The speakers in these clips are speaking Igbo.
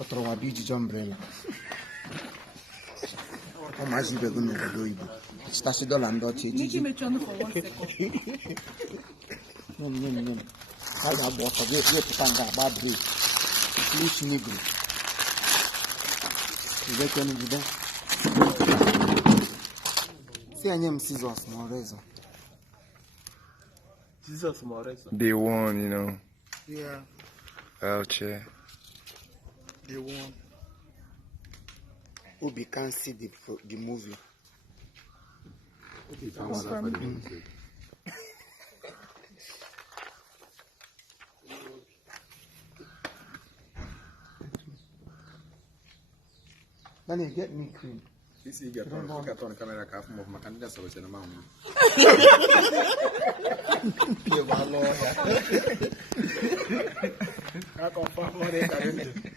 Otro wabiji umbrella. Oh, my zibbe gonna go. Stasi dollar and dot. You make for 1 second. No. I got water. Wait, find that bad break. Please, nigga. You get any with them? See, I am scissors, more razor. Jesus, more razor. They won, you know. Yeah. Elche. They won. Obi can't see the movie. Then you get me cream. This is get on camera car from my candidate service in a mountain. I confirm what they are doing.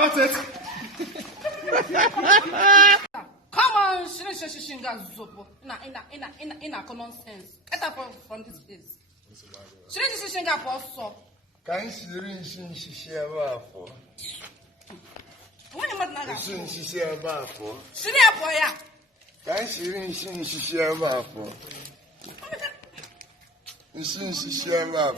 Cut it. Come on, Shinga Zopo. In a common sense. Get up from this place. Shinga for so. Can she share for? When you must not She share for. Shiria for ya. Can she share for? She share for.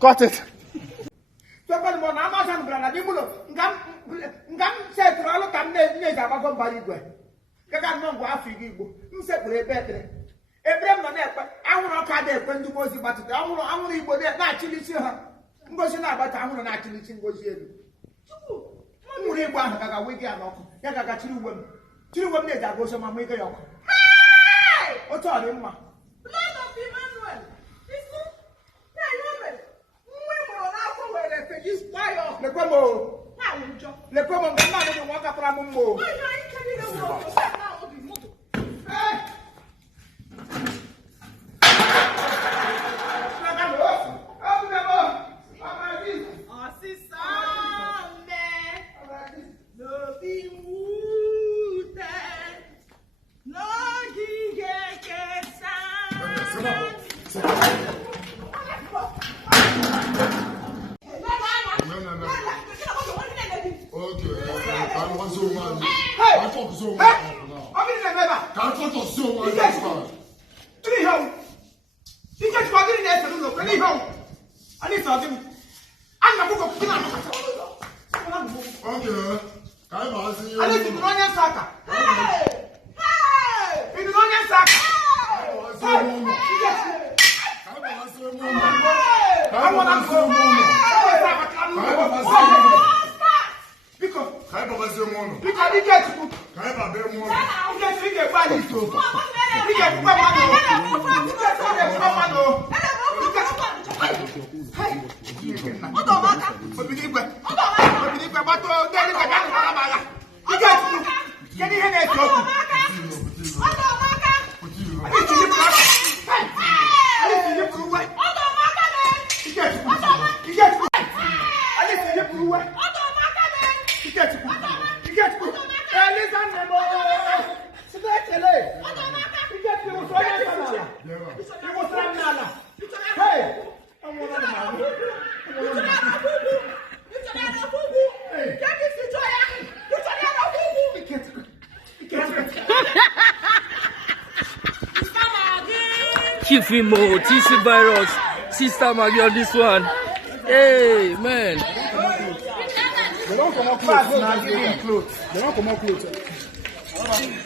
Cut it. Kifimo, TC Virus, Sister Maggie on this one. Hey, man. They don't come out close.